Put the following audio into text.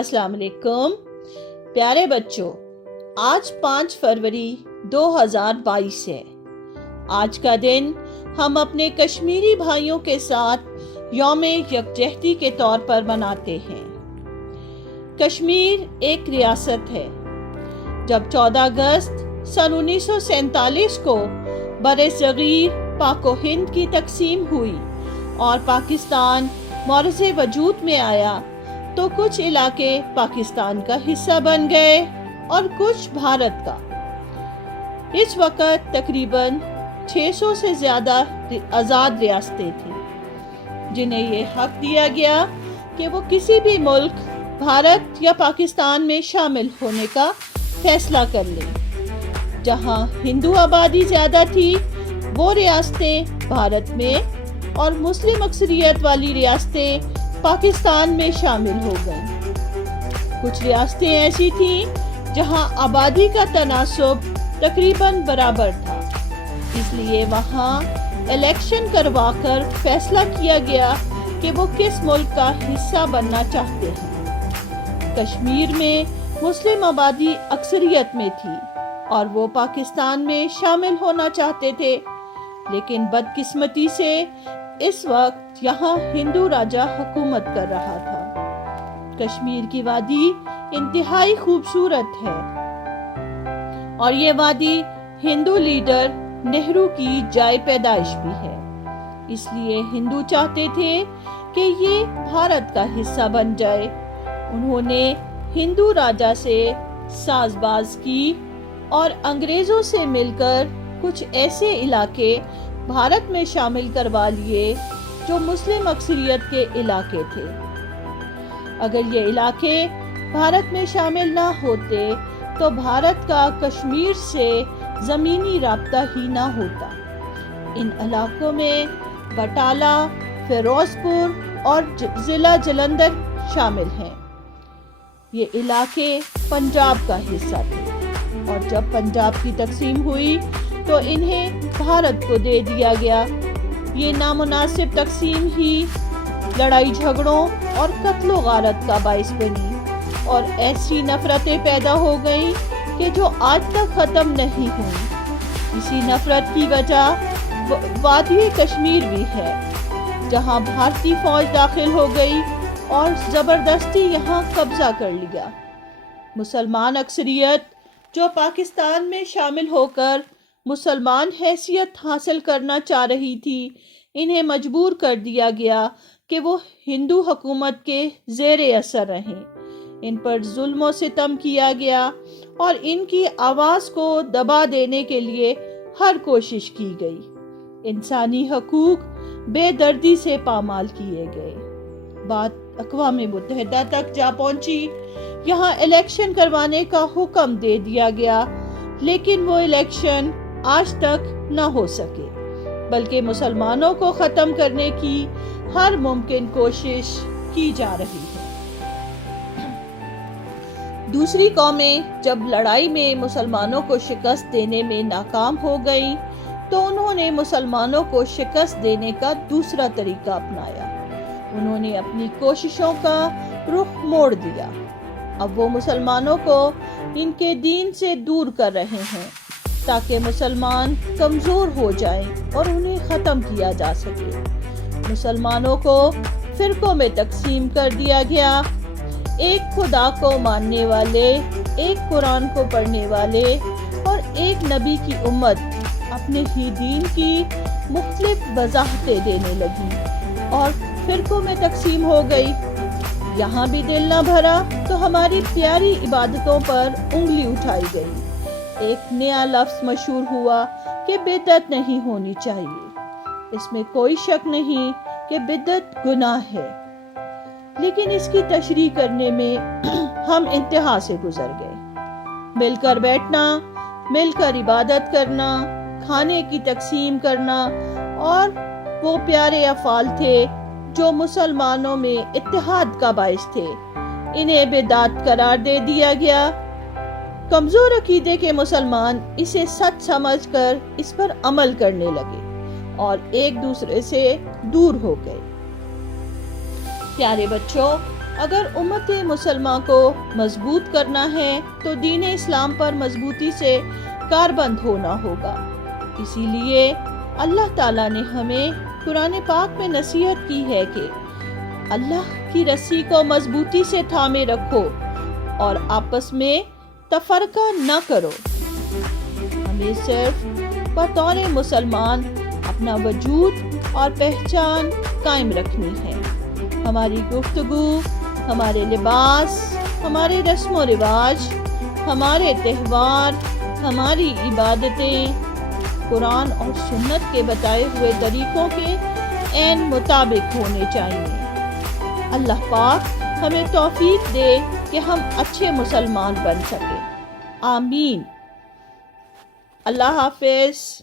अस्सलाम वालेकुम प्यारे बच्चों, आज 5 फरवरी 2022 है। आज का दिन हम अपने कश्मीरी भाइयों के साथ यौम यकजहती के तौर पर मनाते हैं। कश्मीर एक रियासत है। जब 14 अगस्त सन 1947 को बरे-सगीर पाको हिंद की तकसीम हुई और पाकिस्तान मौरज़े वजूद में आया तो कुछ इलाके पाकिस्तान का हिस्सा बन गए और कुछ भारत का। इस वक्त तकरीबन 600 से ज़्यादा आज़ाद रियासतें थीं जिन्हें ये हक दिया गया कि वो किसी भी मुल्क, भारत या पाकिस्तान में शामिल होने का फैसला कर लें। जहाँ हिंदू आबादी ज़्यादा थी वो रियासतें भारत में और मुस्लिम अक्सरियत वाली रियासतें पाकिस्तान में शामिल हो गईं। कुछ रियासतें ऐसी थीं जहां आबादी का तनासुब तकरीबन बराबर था, इसलिए वहां इलेक्शन करवाकर फैसला किया गया कि वो किस मुल्क का हिस्सा बनना चाहते हैं। कश्मीर में मुस्लिम आबादी अक्सरियत में थी और वो पाकिस्तान में शामिल होना चाहते थे, लेकिन बदकिस्मती से इस वक्त यहाँ हिंदू राजा हुकूमत कर रहा था। कश्मीर की वादी इंतहाई खूबसूरत है और ये वादी हिंदू लीडर नेहरू की जाए पैदाइश भी है, इसलिए हिंदू चाहते थे कि ये भारत का हिस्सा बन जाए। उन्होंने हिंदू राजा से साज़बाज़ की और अंग्रेज़ों से मिलकर कुछ ऐसे इलाके भारत में शामिल करवा लिए जो मुस्लिम अक्सरियत के इलाके थे। अगर ये इलाके भारत में शामिल ना होते तो भारत का कश्मीर से ज़मीनी राब्ता ही ना होता। इन इलाकों में बटाला, फिरोजपुर और ज़िला जलंधर शामिल हैं। ये इलाके पंजाब का हिस्सा थे और जब पंजाब की तकसीम हुई तो इन्हें भारत को दे दिया गया। ये नामुनासिब तकसीम ही लड़ाई झगड़ों और कत्लो गारत का बाइस बनी और ऐसी नफरतें पैदा हो गईं कि जो आज तक ख़त्म नहीं हुई। इसी नफरत की वजह वादी कश्मीर भी है, जहां भारतीय फौज दाखिल हो गई और ज़बरदस्ती यहाँ कब्जा कर लिया। मुसलमान अक्सरियत जो पाकिस्तान में शामिल होकर मुसलमान हैसियत हासिल करना चाह रही थी, इन्हें मजबूर कर दिया गया कि वो हिंदू हुकूमत के ज़ेरे असर रहें। इन पर जुल्म और सितम किया गया और इनकी आवाज़ को दबा देने के लिए हर कोशिश की गई। इंसानी हकूक बेदर्दी से पामाल किए गए। बात अक़वाम मुत्तहिदा तक जा पहुंची। यहाँ इलेक्शन करवाने का हुक्म दे दिया गया, लेकिन वो इलेक्शन आज तक न हो सके, बल्कि मुसलमानों को ख़त्म करने की हर मुमकिन कोशिश की जा रही है। दूसरी कौमें जब लड़ाई में मुसलमानों को शिकस्त देने में नाकाम हो गईं, तो उन्होंने मुसलमानों को शिकस्त देने का दूसरा तरीका अपनाया। उन्होंने अपनी कोशिशों का रुख मोड़ दिया। अब वो मुसलमानों को इनके दीन से दूर कर रहे हैं ताकि मुसलमान कमज़ोर हो जाएं और उन्हें ख़त्म किया जा सके। मुसलमानों को फ़िरक़ों में तकसीम कर दिया गया। एक खुदा को मानने वाले, एक कुरान को पढ़ने वाले और एक नबी की उम्मत अपने ही दीन की मुख्तलिफ वजाहतें देने लगी और फ़िरक़ों में तकसीम हो गई। यहाँ भी दिल न भरा तो हमारी प्यारी इबादतों पर उंगली उठाई गई। एक नया लफ्ज़ मशहूर हुआ कि बिदअत नहीं होनी चाहिए। इसमें कोई शक नहीं कि बिदअत गुनाह है, लेकिन इसकी तशरीह करने में हम इंतहा से गुजर गए। मिलकर बैठना, मिलकर इबादत करना, खाने की तकसीम करना और वो प्यारे अफ़ाल थे जो मुसलमानों में इत्तेहाद का बाइस थे, इन्हें बिदअत करार दे दिया गया। कमज़ोर अकीदे के मुसलमान इसे सच समझकर इस पर अमल करने लगे और एक दूसरे से दूर हो गए। प्यारे बच्चों, اگر امت مسلمہ کو مضبوط کرنا ہے تو دین اسلام پر مضبوطی سے کاربند ہونا ہوگا۔ اسی لیے اللہ تعالیٰ نے ہمیں قرآن پاک میں نصیحت کی ہے کہ اللہ کی رسی کو مضبوطی سے تھامے رکھو اور آپس میں تفرقہ نہ کرو۔ ہمیں صرف بطور مسلمان اپنا وجود اور پہچان قائم رکھنی ہے۔ ہماری گفتگو، ہمارے لباس، ہمارے رسم و رواج، ہمارے تہوار، ہماری عبادتیں قرآن اور سنت کے بتائے ہوئے طریقوں کے عین مطابق ہونے چاہیے۔ اللہ پاک ہمیں توفیق دے کہ ہم اچھے مسلمان بن سکیں۔ آمین۔ اللہ حافظ۔